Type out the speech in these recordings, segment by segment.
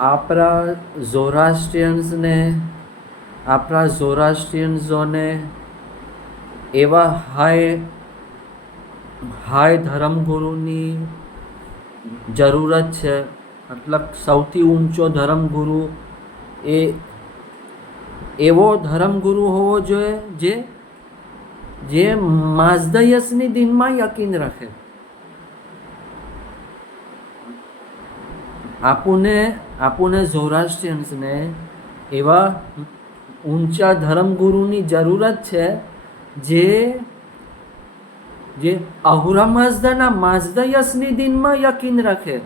આપણા ઝોરાસ્ટ્રિયન્સને આપણા ઝોરાસ્ટ્રિયન્સોને એવા હાઈ ધર્મગુરુની જરૂરત છે. મતલબ સૌથી ઊંચો ધર્મગુરુ એ એવો ધર્મગુરુ હોવો જોઈએ જે માઝદયસની દિનમાં યકીન રાખે. આપણને ઝોરાસ્ટ્રિયન્સને એવા ઊંચા ધર્મગુરુની જરૂરત છે જે અહુરા માઝદાના માઝદયસની દિનમાં યકીન રાખે.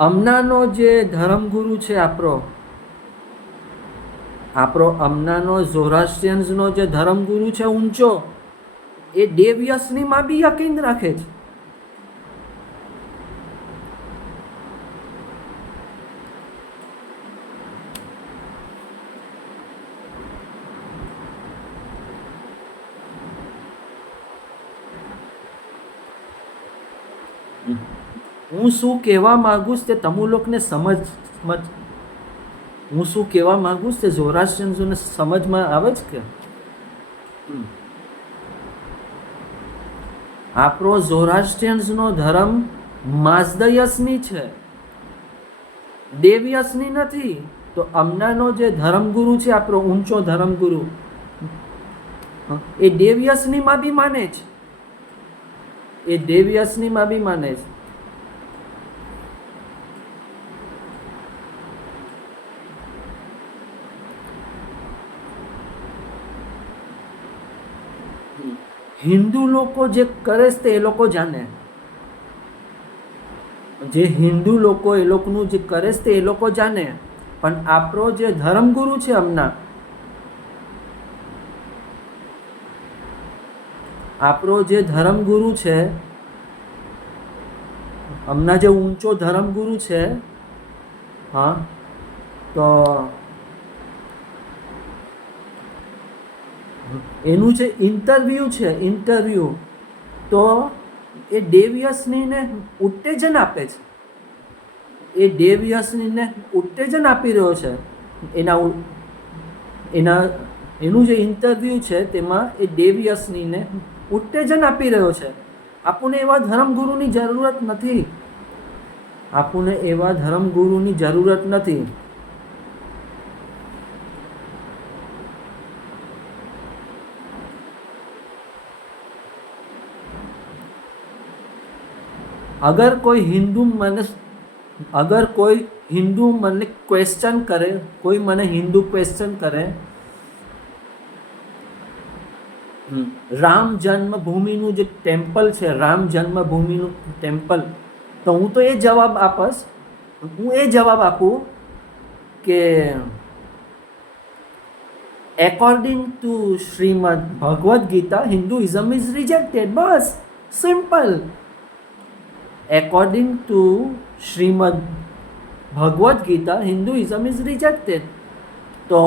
અમનાનો જે ધર્મગુરુ છે આપણો અમનાનો ઝોરાસ્ટ્રિયન્સનો જે ધર્મગુરુ છે ઊંચો, એ દેવયસનીમાં બી યકીન રાખે છે. હું શું કહેવા માંગુ તે તમુ લોકોને હું શું કહેવા માંગુ તે ઝોરાસ્ટ્રિયન્સોને સમજમાં આવે છે કે આપણો ઝોરાસ્ટ્રિયન્સનો ધર્મ માઝદયસની છે, દેવયસની નથી. તો અમનાનો જે ધર્મગુરુ છે, આપણો ઊંચો ધર્મગુરુ, એ દેવયસનીમાં બી માને છે. હિન્દુ લોકો જે કરે છે તે એ લોકો જાણે. જે હિન્દુ લોકો એ લોકોનું જે કરે છે તે એ લોકો જાણે. પણ આપણો જે ધર્મગુરુ છે હમણાં જે ઊંચો ધર્મગુરુ છે, હા, તો એનું જે ઇન્ટરવ્યૂ તો એ દેવયસનીને ઉત્તેજન આપે છે. આપી રહ્યો છે. એનું જે ઇન્ટરવ્યૂ છે તેમાં એ દેવયસનીને ઉત્તેજન આપી રહ્યો છે. આપણને એવા ધર્મગુરુની જરૂરત નથી. अगर कोई हिंदू મને क्वेश्चन करे, कोई મને हिंदू क्वेश्चन करे, રામ જન્મભૂમિનું જે ટેમ્પલ છે, રામ જન્મભૂમિનું ટેમ્પલ, તો હું તો એ જવાબ આપું કે according to Shrimad Bhagavad Gita, Hinduism is rejected. બસ, simple. According to Shrimad Bhagavad Gita, Hinduism is rejected. તો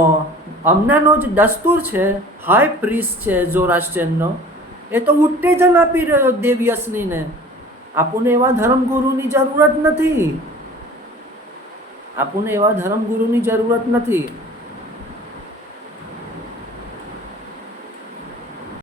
હમણાંનો જે દસ્તુર છે, હાઈ પ્રીસ્ટ છે ઝોરાસ્ટ્રિયનનો, એ તો ઉત્તેજન આપી રહ્યો દેવયસનીને. આપણને એવા ધર્મગુરુની જરૂરત નથી.